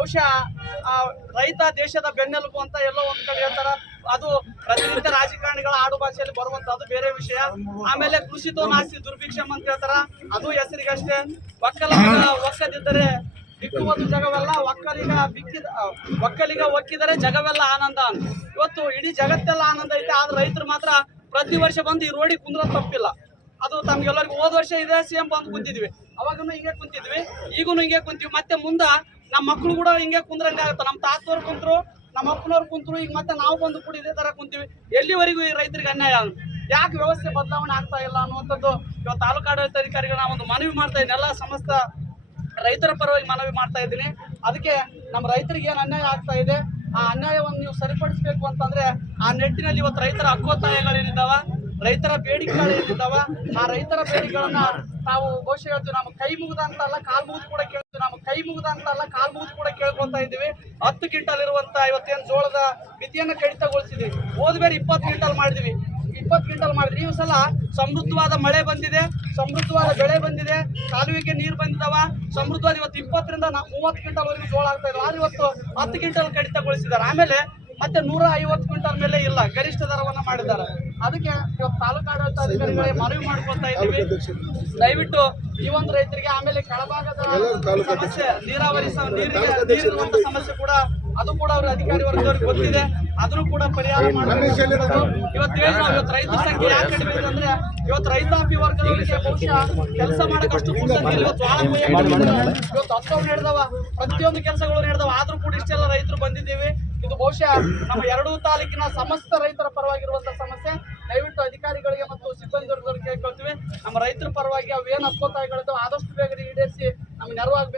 ಬಹುಶಃ ರೈತ ದೇಶದ ಬೆನ್ನೆಲುಬು ಅಂತ ಎಲ್ಲೋ ಒಂದ್ ಕಡೆ ಹೇಳ್ತಾರ. ಅದು ಪ್ರತಿನಿತ್ಯ ರಾಜಕಾರಣಿಗಳ ಆಡು ಭಾಷೆಯಲ್ಲಿ ಬರುವಂತದ್ದು ಬೇರೆ ವಿಷಯ. ಆಮೇಲೆ ಕೃಷಿತೋ ನಾಸ್ತಿ ದುರ್ಭಿಕ್ಷಂ ಅಂತ ಹೇಳ್ತಾರ, ಅದು ಹೆಸರಿಗಷ್ಟೇ. ಒಕ್ಕದಿದ್ದರೆ ಬಿಕ್ಕುವುದು ಜಗವೆಲ್ಲ, ಒಕ್ಕಲಿಗ ಒಕ್ಕಿದರೆ ಜಗವೆಲ್ಲ ಆನಂದ ಅಂತ. ಇವತ್ತು ಇಡೀ ಜಗತ್ತೆಲ್ಲ ಆನಂದ ಐತೆ, ಆದ್ರೆ ರೈತರು ಮಾತ್ರ ಪ್ರತಿ ವರ್ಷ ಬಂದು ಈ ರೋಡಿಗೆ ಕುಂದ್ರ ತಪ್ಪಿಲ್ಲ. ಅದು ತಮ್ಗೆಲ್ಲರಿಗೂ ಹೋದ ವರ್ಷ ಇದೇ ಸಿಎಂ ಬಂದು ಕುಂತಿದ್ವಿ, ಅವಾಗೂ ಹಿಂಗೆ ಕುಂತಿದ್ವಿ, ಈಗೂ ಹಿಂಗೆ ಕುಂತೀವಿ. ಮತ್ತೆ ಮುಂದೆ ನಮ್ಮ ಮಕ್ಕಳು ಕೂಡ ಹಿಂಗೆ ಕುಂದ್ರಂಗೆ ಆಗುತ್ತೆ. ನಮ್ಮ ತಾತವ್ರು ಕುಂತರು, ನಮ್ಮ ಅಪ್ಪನವ್ರು ಕುಂತರು, ಈಗ ಮತ್ತೆ ನಾವು ಬಂದು ಕೂಡ ಇದೇ ತರ ಕುಂತೀವಿ. ಎಲ್ಲಿವರೆಗೂ ಈ ರೈತರಿಗೆ ಅನ್ಯಾಯ? ಯಾಕೆ ವ್ಯವಸ್ಥೆ ಬದಲಾವಣೆ ಆಗ್ತಾ ಇಲ್ಲ ಅನ್ನುವಂಥದ್ದು ಇವತ್ತು ತಾಲೂಕು ಆಡಳಿತಾಧಿಕಾರಿಗಳು ನಾವು ಒಂದು ಮನವಿ ಮಾಡ್ತಾ ಇದ್ದೀನಿ. ಎಲ್ಲ ಸಮಸ್ತ ರೈತರ ಪರವಾಗಿ ಮನವಿ ಮಾಡ್ತಾ ಇದ್ದೀನಿ. ಅದಕ್ಕೆ ನಮ್ಮ ರೈತರಿಗೆ ಏನು ಅನ್ಯಾಯ ಆಗ್ತಾ ಇದೆ, ಆ ಅನ್ಯಾಯವನ್ನು ನೀವು ಸರಿಪಡಿಸಬೇಕು ಅಂತಂದ್ರೆ ಆ ನಿಟ್ಟಿನಲ್ಲಿ ಇವತ್ತು ರೈತರ ಹಕ್ಕೊತ್ತಾಯಗಳೇನಿದ್ದಾವ, ರೈತರ ಬೇಡಿಕೆಗಳೇನಿದ್ದಾವ, ಆ ರೈತರ ಬೇಡಿಕೆಗಳನ್ನ ನಾವು ಬಹುಶಃ ಹೇಳ್ತೀವಿ. ನಮ್ಮ ಕೈ ಮುಗಿದ ಅಂತಲ್ಲ ಕಾಲ್ ಮುಗಿದು ಕೂಡ ಕೇಳ್ತೀವಿ, ನಮ್ಮ ಕೈ ಮುಗಿದ ಅಂತಲ್ಲ ಕಾಲ್ ಮುಗಿದು ಕೂಡ ಕೇಳ್ಕೊತಾ ಇದ್ದೀವಿ. 10 ಕ್ವಿಂಟಲ್ ಇರುವಂತ ಇವತ್ತೇನು ಜೋಳದ ಮಿತಿಯನ್ನು ಕಡಿತಗೊಳಿಸಿದ್ವಿ. ಹೋದ ಬೇರೆ 20 ಕ್ವಿಂಟಲ್ ಮಾಡಿದ್ವಿ, 20 ಕ್ವಿಂಟಲ್ ಮಾಡಿದ್ವಿ. ಈ ಸಲ ಸಮೃದ್ಧವಾದ ಮಳೆ ಬಂದಿದೆ, ಸಮೃದ್ಧವಾದ ಬೆಳೆ ಬಂದಿದೆ, ಕಾಲುವೆಗೆ ನೀರು ಬಂದಿದ್ದಾವ, ಸಮೃದ್ಧವಾದ ಇವತ್ತು 20ರಿಂದ 30 ಕ್ವಿಂಟಲ್ ವರೆಗೂ ಜೋಳ ಆಗ್ತಾ ಇದೆ. ಆದ್ರೆ ಇವತ್ತು 10 ಕ್ವಿಂಟಲ್ ಕಡಿತಗೊಳಿಸಿದ್ದಾರೆ. ಆಮೇಲೆ ಮತ್ತೆ 150 ಕ್ವಿಂಟಲ್ ಮೇಲೆ ಇಲ್ಲ, ಗರಿಷ್ಠ ದರವನ್ನ ಮಾಡಿದ್ದಾರೆ. ಅದಕ್ಕೆ ಇವತ್ತು ತಾಲೂಕು ಆಡಳಿತಾಧಿಕಾರಿಗಳಿಗೆ ಮನವಿ ಮಾಡ್ಕೊಳ್ತಾ ಇದ್ದೀವಿ, ದಯವಿಟ್ಟು ಈ ಒಂದು ರೈತರಿಗೆ. ಆಮೇಲೆ ಕೆಳಭಾಗದ ಸಮಸ್ಯೆ, ನೀರಾವರಿ ನೀರಿರುವಂತ ಸಮಸ್ಯೆ ಕೂಡ ಅದು ಕೂಡ ಅವ್ರ ಅಧಿಕಾರಿ ವರ್ಗದವ್ರಿಗೆ ಗೊತ್ತಿದೆ, ಅದನ್ನು ಕೂಡ ಪರಿಹಾರ ಮಾಡಬೇಕು. ಇವತ್ತು ರೈತರ ಸಂಖ್ಯೆ ಯಾಕೆ ಕಡಿಮೆ ಇದೆ ಅಂದ್ರೆ ಇವತ್ತು ರೈತಾಪಿ ವರ್ಗದವರಿಗೆ ಬಹುಶಃ ಕೆಲಸ ಮಾಡಕ್ಕಷ್ಟು ಇವತ್ತು ಹತ್ತವ್ ನಡೆದವ, ಪ್ರತಿಯೊಂದು ಕೆಲಸಗಳು ನಡೆದವ, ಆದ್ರೂ ಕೂಡ ಇಷ್ಟೆಲ್ಲ ರೈತರು ಬಂದಿದ್ದೀವಿ. ಇದು ಬಹುಶಃ ನಮ್ಮ 2 ತಾಲೂಕಿನ ಸಮಸ್ತ ರೈತರ ಪರವಾಗಿರುವಂತಹ ಸಮಸ್ಯೆ. ದಯವಿಟ್ಟು ಅಧಿಕಾರಿಗಳಿಗೆ ಮತ್ತು ಸಿಬ್ಬಂದಿ ವರ್ಗದವರಿಗೆ ಕೇಳ್ಕೊಳ್ತೀವಿ, ನಮ್ಮ ರೈತರ ಪರವಾಗಿ ಅವೇನು ಹಕ್ಕೊತ್ತಾಯಗಳಿದ್ದಾವೆ ಆದಷ್ಟು ಬೇಗ ಈಡೇರಿಸಿ ನಮ್ಗೆ ನೆರವಾಗಬೇಕು.